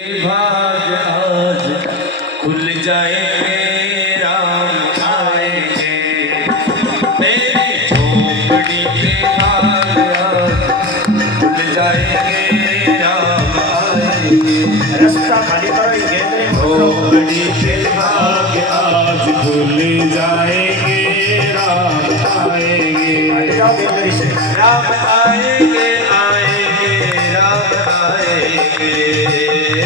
भाग आज खुल जाएंगे, राम आएंगे। मेरी झोपड़ी के भाग आज खुल जाएंगे, राम आएंगे। रास्ता खाली करेंगे, झोपड़ी के भाग आज खुल जाएंगे, राम आएंगे। राम आएंगे, आएंगे, राम आएंगे।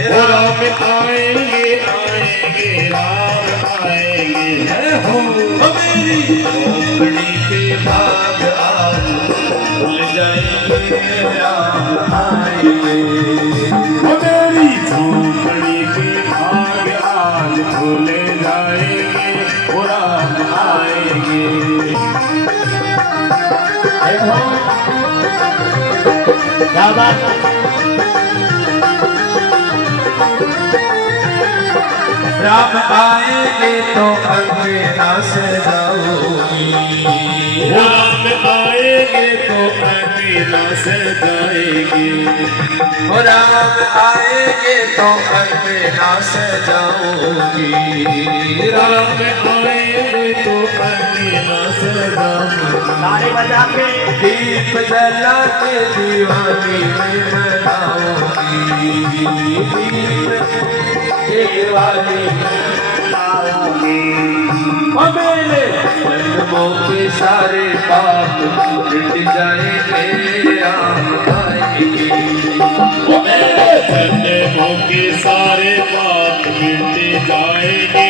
राम आएंगे, आएंगे, राम आएंगे। हो मेरी झोपड़ी के भाग आज खुल जाएंगे, राम आएंगे। मेरी झोपड़ी के भाग आज खुल जाएंगे, राम आएंगे। क्या बात। राम आएंगे तो अंगना सजाओगी। राम आएंगे तो अंगना सजाएंगे। राम आएंगे तो अंगना सजाओगी। राम आएंगे तो अंगना सजाऊंगी। ताली बजा के दीप जला के दीवानी में मनाओगी। दीवानी मेरे जन्मों के सारे पाप मिट जाएंगे, राम आएंगे। मेरे जन्मों के सारे पाप मिट जाएंगे,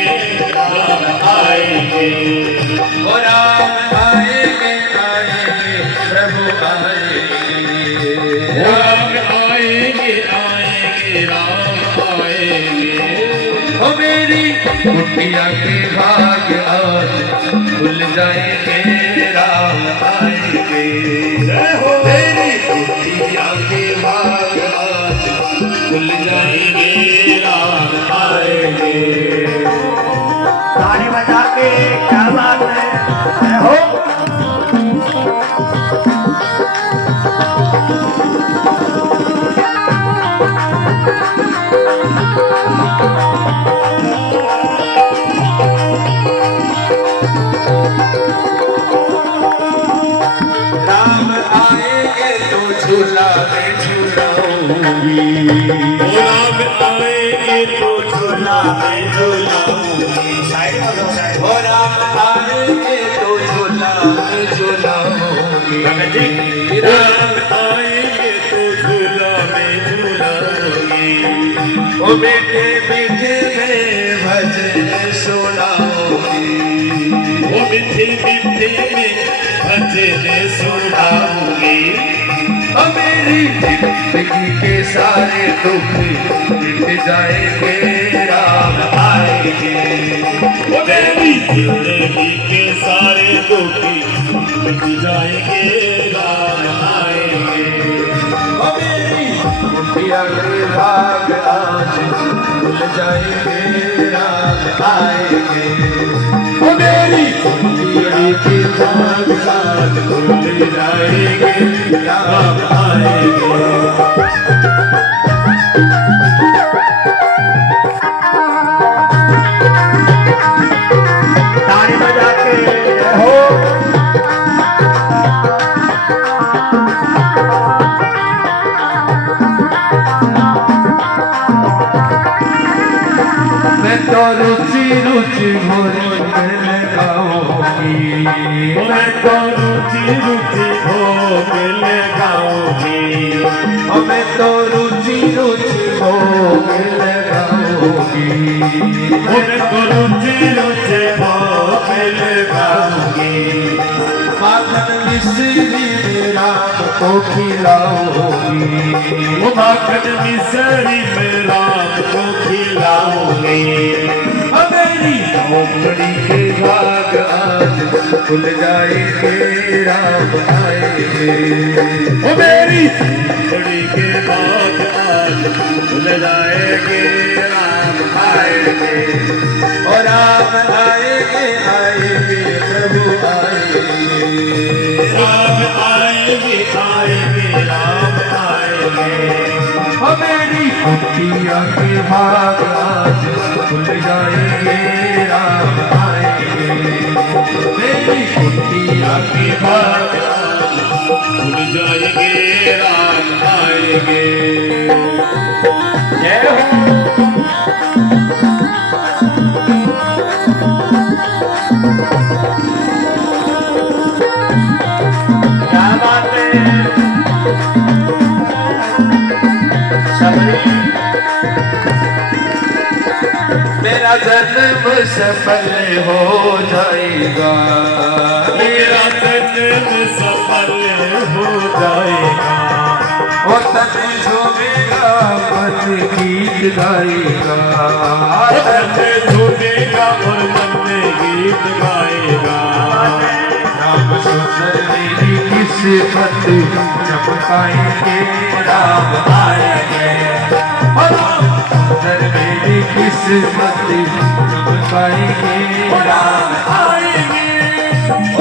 राम आएंगे। राम आएंगे, आएंगे, प्रभु आएंगे। राम आएंगे, आएंगे, राम आएंगे। ओ मेरी कुटिया के भाग आज खुल जाएंगे, राम आएंगे। मेरी कुटिया के भाग आज खुल जाएंगे, राम आएंगे। ताली बजा के क्या बात है। हो राम आएंगे तो झूला में झूलाऊंगी। राम आएंगे तो झूला में झूलाऊंगी। ओ राम आएंगे तो झूला में झूलाऊंगी। राम आएंगे तो झूला में झूलाऊंगी। ओ मीठे मीठे में भजन सुनाऊंगी। वो मीठे मीठे में भजन सुनाऊंगी। ओ मेरी जिंदगी के सारे दुख मिट जाएंगे, राम आएंगे। वो मेरी जिंदगी के सारे दुख मिट जाएंगे, राम आएंगे। ओ मेरी कुटिया के भाग आज खुल जाएंगे, राम आएंगे। वो मेरी जिंदगी के भाग आज खुल जाएंगे, राम आएंगे। ताली बजा के हो मैं तो रुचि रुचि भोरे में लगाऊंगी। मैं तो रुचि रुचि भोग लगाऊंगी। मैं तो रुचि रुचि भोग लगाऊंगी। मैं तो रुचि रुचि भोग लगाऊंगी। माखन मिश्री में राम को खिलाऊंगी। वो माखन मिसरी में राम को खिलाऊंगी। मेरी झोपड़ी के भाग आज खुल जाएंगे, राम आएंगे। वो मेरी झोपड़ी के बाद आज खुल जाएंगे, राम आएंगे। और राम आएंगे, आएंगे, प्रभु आएंगे। राम आएंगे, आएंगे, राम आएंगे। मेरी कुटिया के भाग आज खुल जाएंगे, राम आएंगे। मेरी कुटिया के भाग खुल जाएंगे, राम आएंगे। जय हो। क्या बात है सबरी। मेरा जन्म सफल हो जाएगा, मेरा जन्म सफल हो जाएगा। और तन झूमेगा मन गीत गाएगा, तन झूमेगा और मन गीत गाएगा। राम सुंदर मेरी किस्मत चमकाएंगे, राम आएंगे। राम सुंदर मेरी किस्मत चमकाएंगे, राम आएंगे।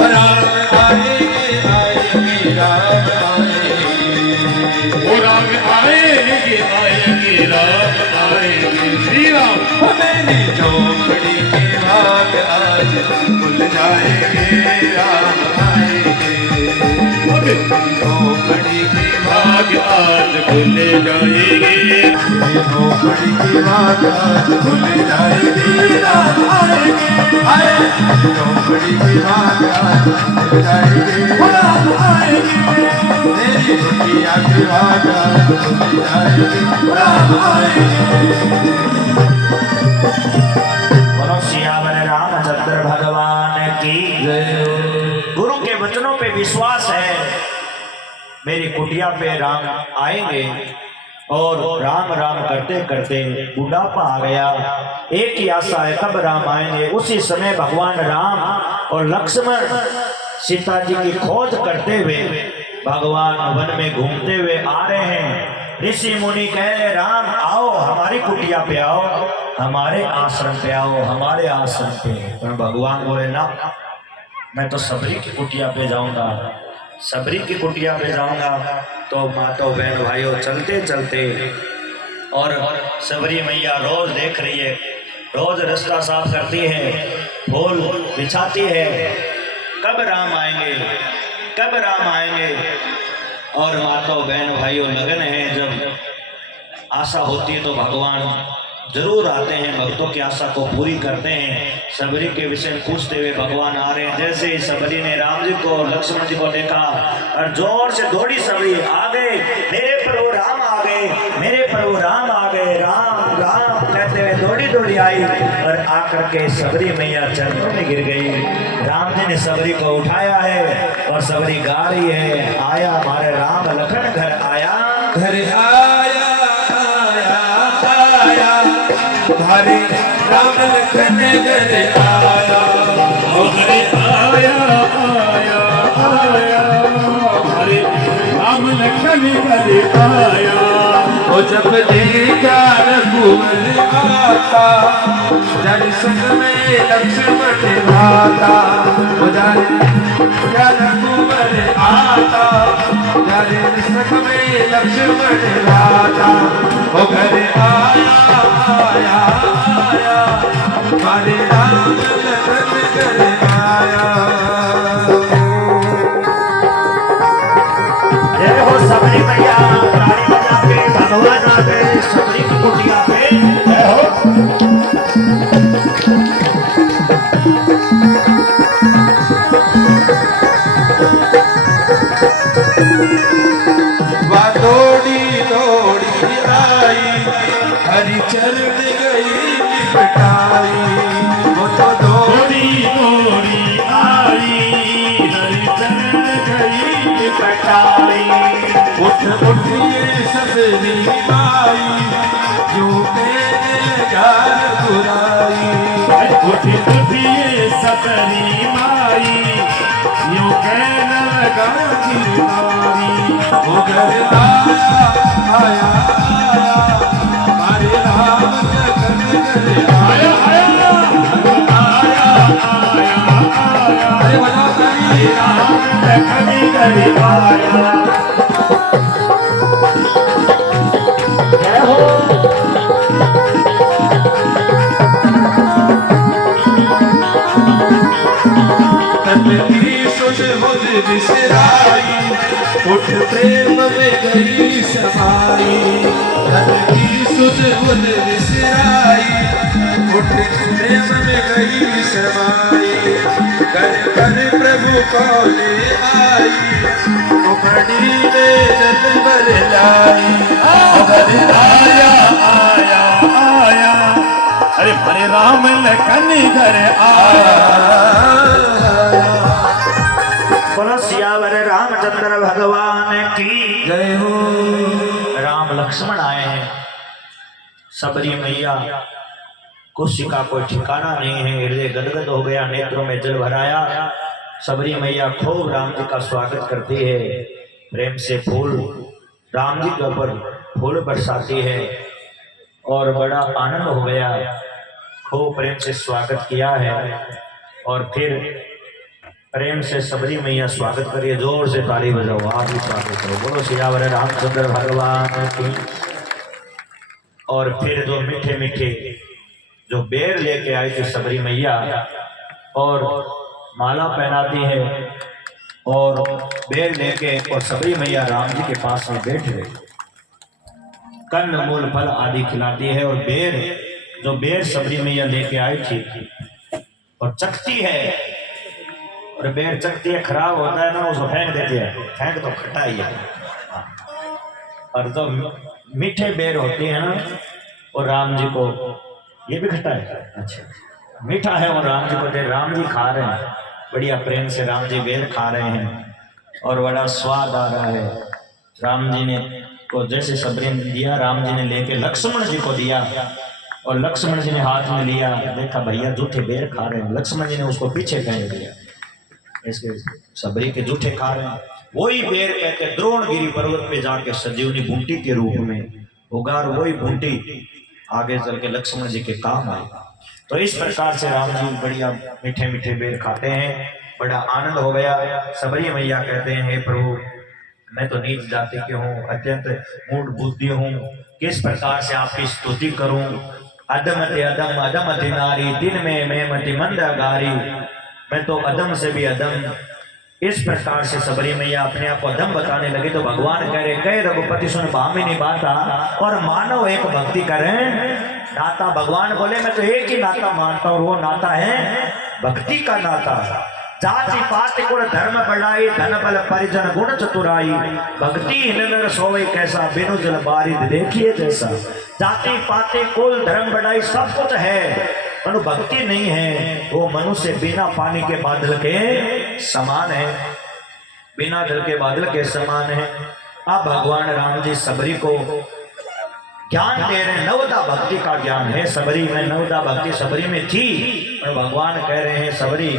राम आएंगे, आएंगे, राम आएंगे। ओ राम आएंगे, आएंगे, राम आएंगे। श्री राम। मेरी झोपड़ी के भाग आज खुल जाएंगे, राम आएंगे। मेरी झोपड़ी के भाग आज खुल जाएंगे, मेरी झोपड़ी के भाग आज खुल जाएंगे, राम आएंगे। झोपड़ी के भाग आज खुल जाएंगे, राम आएंगे। मेरी कुटिया के भाग आज खुल जाएंगे, राम आएंगे। बोलो सियावर रामचंद्र भगवान की जय हो। गुरु के वचनों पे विश्वास है, मेरी कुटिया पे राम आएंगे। और राम राम करते करते बुढ़ापा आ गया। एक ही आशा है, कब राम आएंगे। उसी समय भगवान राम और लक्ष्मण सीता जी की खोज करते हुए भगवान वन में घूमते हुए आ रहे हैं। ऋषि मुनि कह रहे, राम आओ हमारी कुटिया पे आओ, हमारे आश्रम पे आओ, हमारे आश्रम पे। पर भगवान बोले ना, मैं तो सबरी की कुटिया पे जाऊंगा, सबरी की कुटिया पे जाऊंगा। तो मातो बहन भाइयों चलते चलते, और सबरी मैया रोज देख रही है, रोज रास्ता साफ करती है, फूल बिछाती है, कब राम आएंगे, कब राम आएंगे। और मातो बहन भाइयों लगन है, जब आशा होती है तो भगवान जरूर आते हैं, भक्तों की आशा को पूरी करते हैं। सबरी के विषय में पूछते हुए भगवान आ रहे हैं। जैसे ही सबरी ने राम जी को लक्ष्मण जी को देखा और जोर से दौड़ी सबरी, आ गए मेरे प्रभु राम आ गए, मेरे प्रभु राम आ गए, राम राम कहते हुए दौड़ी दौड़ी आई और आकर के सबरी मैया चरणों में गिर गई। राम जी ने सबरी को उठाया है और सबरी गा रही है, आया हमारे राम लखन घर आया, घर आया आया आया, हरे राम लखन घर आया। ओ हरे आया आया आया, हरे राम लखन घर आया। ओ जब देखा रघुवर आता, जन संग में लक्ष्मण भाता। ओ जाने क्या रघुवर आता, जाने संग में लक्ष्मण भाता। ओ घर आया आया आया, हरे राम लखन घर आया। जय हो सबरी मैया, ताली बजा के भगवान आ गए सबरी की कुटिया पे। जय हो। वह दौड़ी दौड़ी आई, हरि चरण गई निपटाई। वो तो दौड़ी दौड़ी आई, हरि चरण गई निपटाई। उठ उठिए सबरी माई, जो तेरे घर बुराई। उठ उठिए सबरी माई, यूं कहने लगा गिरधारी। वो घर आया आया आया, हरे राम लखन घर आया। आया आया आया आया, अरे बजाओ ताली। राम लखन घर आया। जय हो। तन की सुध बुध बिसराई उठ प्रेम में गई समाई तन की सुध बुध बिसराई उठ प्रेम में गई समाई कर कर प्रभु को ले आई उखड़ी में जल भर लाई आया आया आया अरे भरे राम लखन घर आया बोलो सियावर रामचंद्र भगवान की जय हो। राम लक्ष्मण आए हैं। सबरी मैया कुर्सी का कोई ठिकाना नहीं है, हृदय गदगद हो गया, नेत्रों में जल भराया। सबरी मैया खूब राम जी का स्वागत करती है, प्रेम से फूल राम जी के ऊपर फूल बरसाती है और बड़ा आनंद हो गया। खूब प्रेम से स्वागत किया है और फिर प्रेम से सबरी मैया स्वागत करिए, जोर से ताली बजाओ, आप भी स्वागत करो। बोलो सियावर रामचंद्र भगवान की। और फिर जो मीठे मीठे जो बेर लेके आई थी सबरी मैया और माला पहनाती है और बेर लेके और सबरी मैया राम जी के पास में बैठ गई, कंद मूल फल आदि खिलाती है और बेर जो बेर सबरी मैया लेके आई थी और चखती है और बेर चखती है, खराब होता है ना उसको फेंक देती है, फेंक तो खट्टा ही है। और जो मीठे बेर होते हैं ना और राम जी को, ये भी खट्टा है, अच्छा मीठा है और राम जी को दे, राम जी खा रहे हैं, बढ़िया प्रेम से राम जी बेर खा रहे हैं और बड़ा स्वाद आ रहा है। राम जी ने को जैसे सबरी ने दिया, राम जी ने लेके लक्ष्मण जी को दिया और लक्ष्मण जी ने हाथ में लिया, देखा भैया जूठे बेर खा रहे हैं, लक्ष्मण जी ने उसको पीछे फेंक दिया, इसके सबरी के जूठे खा रहे हैं। वही बेर कहते द्रोणगिरी पर्वत पे जाके संजीवनी बूंटी के रूप में होगा और वही बूंटी आगे चल के लक्ष्मण जी के काम आई। तो इस प्रकार से राम जी बढ़िया मीठे मीठे बेर खाते हैं, बड़ा आनंद हो गया। सबरी मैया कहते हैं, हे प्रभु मैं तो नीच जाति के हूँ, अत्यंत मूढ़ बुद्धि हूँ, किस प्रकार से आपकी स्तुति करूं। अदमति अदम अदमति नारी, दिन में मैं मति मंद अगारी, मैं तो अदम से भी अदम। इस प्रकार से सबरी मैया अपने आप को अदम बताने लगे तो भगवान कह रहे, कह रघुपति सुन भामिनी बाता और मानव एक भक्ति करें नाता। भगवान बोले मैं तो एक ही नाता मानता हूँ, वो नाता है भक्ति का नाता। जाति पाति गुण धर्म बढ़ाई, धन बल परिजन गुण चतुराई, भक्ति हिनर सोवे कैसा, बिनु जल बारिद देखिए जैसा। जाति पाति कुल धर्म बढ़ाई सब कुछ है, पर भक्ति नहीं है, वो मनुष्य बिना पानी के बादल के समान है, बिना जल के बादल के समान है। अब भगवान राम जी सबरी को ज्ञान दे रहे, नवदा भक्ति का ज्ञान है सबरी में, नवदा भक्ति सबरी में थी और भगवान कह रहे हैं सबरी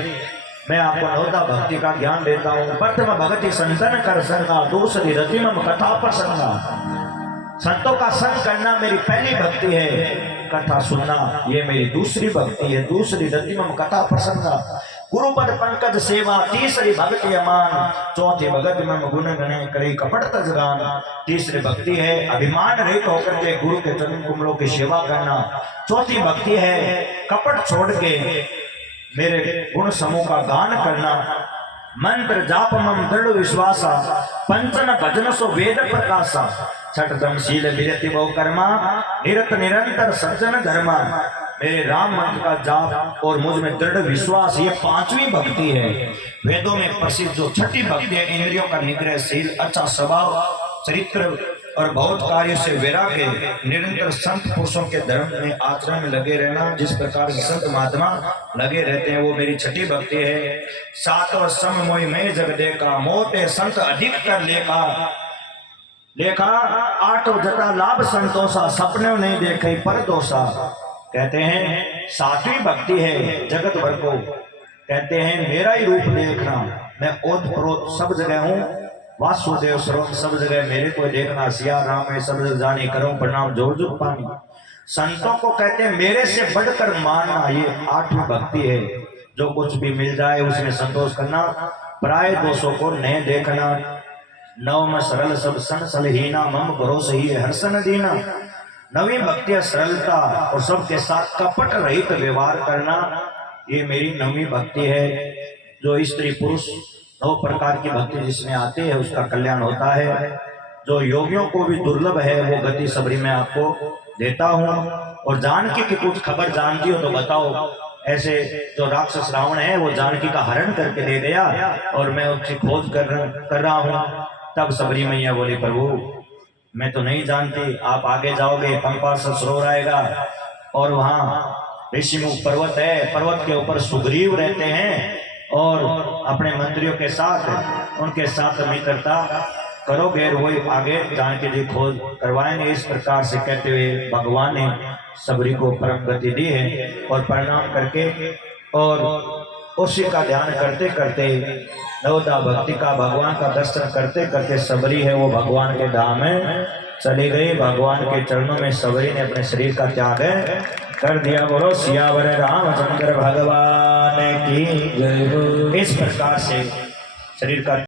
मैं आपको नवदा भक्ति का ज्ञान देता हूँ। प्रथम भक्ति संतन कर संगा, दूसरी रतिमम कथा प्रसंगा। संतों का संग करना मेरी पहली भक्ति है, कथा सुनना ये मेरी दूसरी भक्ति है, दूसरी रतिमम कथा प्रसंगा। गुरुपद पंकज सेवा तीसरी भक्ति अमान, चौथी भगत मम गुण गणे करे कपट तजगान। तीसरी भक्ति है अभिमान रहित होकर के गुरु के चरण कमलों की सेवा करना। चौथी भक्ति है कपट छोड़ के मेरे गुण समूह का गान करना। मंत्र जाप मम दृढ़ विश्वासा, पंचन भजन सो वेद प्रकाशा। छठम शील विरति बहु कर्मा, निरत निरंतर सज्जन धर्मा। मेरे राम मंत्र का जाप और मुझ में दृढ़ विश्वास, ये पांचवी भक्ति है। वेदों में प्रसिद्ध जो छठी भक्ति है, इंद्रियों का निग्रहशील, अच्छा स्वभाव, चरित्र और बहुत कार्य से वैराग्य, निरंतर संत पुरुषों के धर्म में आचरण में लगे रहना, जिस प्रकार से संत महात्मा लगे रहते हैं, वो मेरी छठी भक्ति है। सातव सम मोहि मैं जग देखा, मोटे संत अधिक कर लेखा। आठों जता लाभ संतोषा, सपने नहीं देखे पर दोषा। कहते हैं सातवीं भक्ति है जगत भर को, कहते हैं मेरा ही रूप देखना, मैं ओत प्रोत सब जगह हूँ, वासुदेव सर्वम सब जगह मेरे को देखना। सिया राम है सब जग जाने, करूं प्रणाम जोर जोर पानी। संतों को कहते हैं मेरे से बढ़कर मानना, ये आठवीं भक्ति है। जो कुछ भी मिल जाए उसमें संतोष करना, पराये दोषों को नहीं देखना। नवम सरल सब सन सलहीना, मम भरोस ही हर्षन दीना। नवी भक्ति सरलता और सबके साथ कपट रहित व्यवहार करना, ये मेरी नवी भक्ति है। जो स्त्री पुरुष 9 प्रकार की भक्ति जिसमें आती है उसका कल्याण होता है। जो योगियों को भी दुर्लभ है वो गति सबरी में आपको देता हूँ। और जानकी की कुछ खबर जानती हो तो बताओ। ऐसे जो राक्षस रावण है वो जानकी का हरण करके ले गया और मैं उसकी खोज कर रहा हूँ। तब सबरी मैया बोली, प्रभु मैं तो नहीं जानती, आप आगे जाओगे, पंपा से सरोवर आएगा और वहाँ ऋषिमुख पर्वत है, पर्वत के ऊपर सुग्रीव रहते हैं और अपने मंत्रियों के साथ उनके साथ मित्रता करोगे, वही आगे जानकी जी खोज करवाएंगे। इस प्रकार से कहते हुए भगवान ने सबरी को परम गति दी है। और प्रणाम करके और उसी का ध्यान करते करते नवदा भक्ति का भगवान का दर्शन करते करते सबरी है वो भगवान के धाम में चली गई। भगवान के चरणों में सबरी ने अपने शरीर का त्याग कर दिया। बोलो सियावर रामचंद्र भगवान की जय हो। इस प्रकार से शरीर का